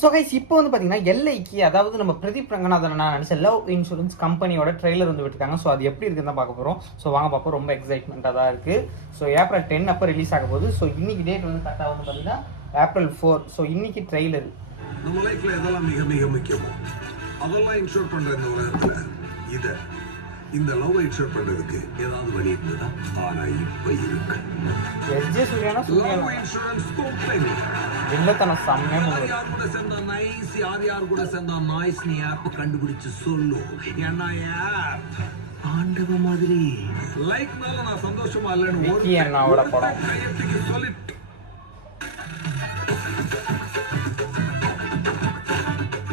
So guys இப்போ வந்து பார்த்தீங்கன்னா எல்ஐக்கு அதாவது நம்ம பிரதீப் ரங்கநாதன் நினச்ச லவ் இன்சூரன்ஸ் கம்பெனியோட ட்ரெய்லர் வந்து விட்டுருக்காங்க. ஸோ அது எப்படி இருக்குன்னு தான் பார்க்க போகிறோம். ஸோ வாங்க பார்ப்போம். ரொம்ப எக்ஸைட்மெண்ட்டாக தான் இருக்குது. ஸோ ஏப்ரல் 10 அப்போ ரிலீஸ் ஆக போகுது. ஸோ இன்னைக்கு டேட் வந்து கரெக்டாக வந்து பார்த்தீங்கன்னா ஏப்ரல் 4. ஸோ இன்னைக்கு ட்ரெய்லர். நம்ம லைஃப்ல எதெல்லாம் மிக மிக முக்கியமோ அதெல்லாம் இன்ஷூர் பண்ற இந்த உலகத்துல இந்த லவ் இன்ஷூர் பண்றதுக்கு ஏதாவது வழி இருந்ததா? ஆனா இப்ப இருக்கு. இன்சூரன்ஸ் கம்பெனி இல்லத்தன செம்மையா யார் கூட சேர்ந்தா நைஸ், யார் கூட சேர்ந்தா நாய்ஸ் நீ ஆப் கண்டுபிடிச்சு சொல்லு. ஏன்னா ஆண்டவ மாதிரி லைக்னால நான் சந்தோஷமா இல்லைன்னு ஒரு அண்ணாவோட படம் கையெழுத்துக்கு சொல்லிட்டு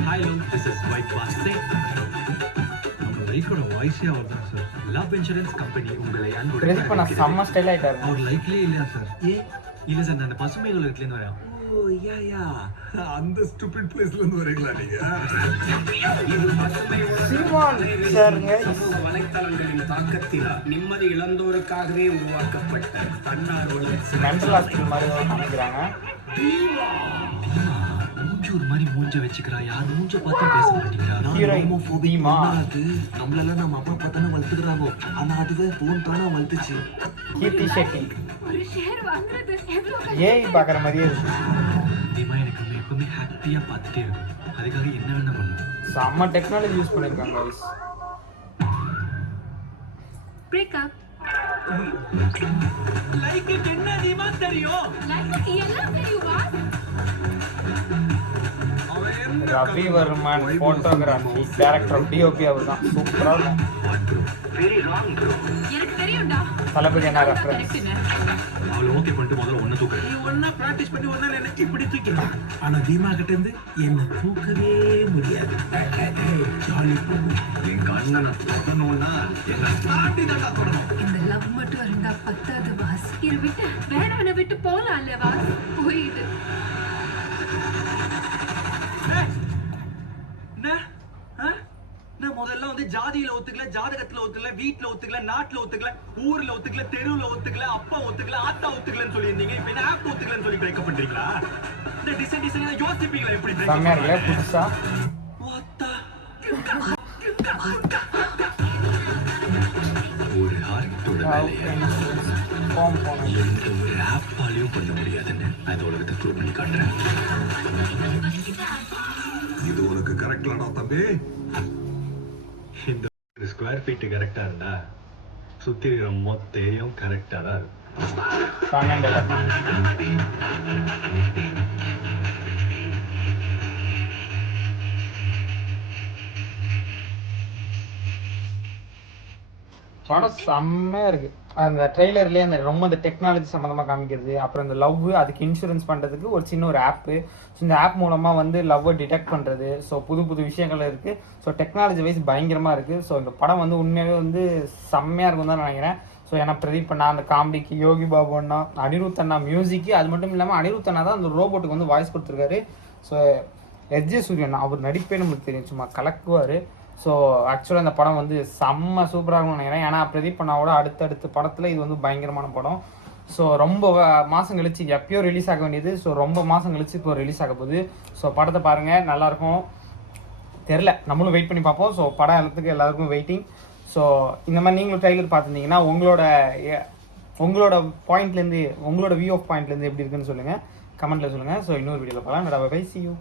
Hello, this is White Pasti. நம்ம லைக்கோட வாய்ஸே அவர் தான் சார். லவ் இன்சூரன்ஸ் கம்பெனி உங்களை அன்போடு பிரதீப் நான் செம்ம ஸ்டைல் ஆயிட்டாரு. அவர் லைக்லயே இல்லையா சார்? இல்ல சார், நான் பசுமை கலர்ல இருந்து வரேன். ஓ யா அந்த ஸ்டூபிட் பிளேஸ்ல இருந்து வரீங்களா நீங்க? இது பசுமையோட சீமான் சார்ங்க. வலைத்தளங்களின் தாக்கத்தில் நிம்மதி இழந்தோருக்காகவே உருவாக்கப்பட்ட தன்னார்வல மென்டல் ஹாஸ்பிட்டல் மாதிரி நினைக்கிறாங்க. மூஞ்சூர் மாதிரி மூஞ்ச வச்சுக்கிறா. யார் மூஞ்ச பார்த்து பேச மாட்டேங்கிறா. நம்மளெல்லாம் நம்ம அப்பா பார்த்தானே வளர்த்துக்கிறாங்க. ஆனா அதுவே போன் தானே வளர்த்துச்சு. கீர்த்தி ஷெட்டி ஏய் பார்க்குற மாதிரியே இருக்கு. தீமா எனக்கு எப்பவுமே ஹாப்பியா பார்த்துட்டே இருக்கும். அதுக்காக என்ன வேணா பண்ணும். செம்ம டெக்னாலஜி யூஸ் பண்ணிருக்காங்க guys. பிரேக்கப் லைக் என்ன தீமா தெரியும்? லைக் எல்லாம் தெரியுமா? Ravi Varman photography director DOP அவர் தான். சூப்பரா இருக்கும். எனக்கு தெரியும்டா. தளபதி என்ன ரெஃபரன்ஸ். அவளை ஓகே பண்ணிட்டு முதல்ல ஒன்ன தூக்கு. நீ ஒண்ணா பிராக்டிஸ் பண்ணி ஒண்ணா என்ன இப்படி தூக்கினா. ஆனா தீமா கிட்ட இருந்து என்ன தூக்கவே முடியாது. ஜாலி போ. எங்க அண்ணனை தொடணும்னா என்ன ஸ்டார்ட் இதா தொடணும். இந்த லவ் மட்டும் இருந்தா பத்தாது வாஸ். இரு விட்டு வேறவனை விட்டு போலாம் இல்ல வாஸ். போயிடு. முதல்ல வந்து ஜாதியில ஒத்துக்கல, ஜாதகத்துல ஒத்துக்கல, வீட்டுல ஒத்துக்கல, நாட்டுல ஒத்துக்கல, ஊர்ல ஒத்துக்கல, தெருவுல ஒத்துக்கல, அப்பா ஒத்துக்கல, ஆத்தா ஒத்துக்கலன்னு சொல்லியிருந்தீங்க. இப்ப என்ன ஆப் ஒத்துக்கலன்னு சொல்லி பிரேக்கப் பண்றீங்களா? இந்த டிசைன் யோசிப்பீங்களா எப்படி பிரேக்கப் புதுசா ஒரு ஹார்ட்டோட வேலையை எந்த ஒரு ஆப்பாலையும் பண்ண முடியாதுன்னு அந்த உலகத்தை ப்ரூவ் பண்ணி காட்டுறேன். இது உனக்கு கரெக்டானா தம்பி? இந்த ஸ்கொயர் ஃபீட் கரெக்டா இருந்தா சுத்தி இருக்கிற மொத்த ஏரியாவும் கரெக்டா தான் படம் செம்மையா இருக்கு. அந்த ட்ரெய்லர்லேயே அந்த ரொம்ப அந்த டெக்னாலஜி சம்மந்தமாக காமிக்கிறது, அப்புறம் இந்த லவ் அதுக்கு இன்சூரன்ஸ் பண்ணுறதுக்கு ஒரு சின்ன ஒரு ஆப்பு. ஸோ இந்த ஆப் மூலமாக வந்து லவ்வை டிடெக்ட் பண்ணுறது. ஸோ புது புது விஷயங்கள் இருக்குது. ஸோ டெக்னாலஜி வைஸ் பயங்கரமாக இருக்குது. ஸோ இந்த படம் வந்து உண்மையாகவே வந்து செம்மையாக இருக்கும் தான் நினைக்கிறேன். ஸோ ஏன்னா பிரதீப் அண்ணா அந்த காமெடிக்கு, யோகி பாபு அண்ணா, அனிருத் அண்ணா மியூசிக்கு, அது மட்டும் இல்லாமல் அனிருத் அண்ணா தான் அந்த ரோபோட்டுக்கு வந்து வாய்ஸ் கொடுத்துருக்காரு. ஸோ எஸ்ஜே சூரியன் அவர் நடிப்பே நம்மளுக்கு தெரியும், சும்மா கலக்குவார். ஸோ ஆக்சுவலாக இந்த படம் வந்து செம்ம சூப்பராக இருக்கும்னு நினைக்கிறேன். ஏன்னா பிரதீப் அண்ணாவோட அடுத்தடுத்த படத்தில் இது வந்து பயங்கரமான படம். ஸோ ரொம்ப மாதம் கழிச்சு எப்பயோ ரிலீஸ் ஆக வேண்டியது. ஸோ ரொம்ப மாதம் கழிச்சு இப்போ ரிலீஸ் ஆக போகுது. ஸோ படத்தை பாருங்கள், நல்லாயிருக்கும். தெரில, நம்மளும் வெயிட் பண்ணி பார்ப்போம். ஸோ படம் எல்லாத்துக்கும் எல்லாருக்கும் வெயிட்டிங். ஸோ இந்த மாதிரி நீங்களும் ட்ரைலர் பார்த்துருந்தீங்கன்னா உங்களோட பாயிண்ட்லேருந்து, உங்களோட வியூ ஆஃப் பாயிண்ட்லேருந்து எப்படி இருக்குன்னு சொல்லுங்கள், கமெண்ட்டில் சொல்லுங்கள். ஸோ இன்னொரு வீடியோவில் பார்க்கலாம். Bye, see you.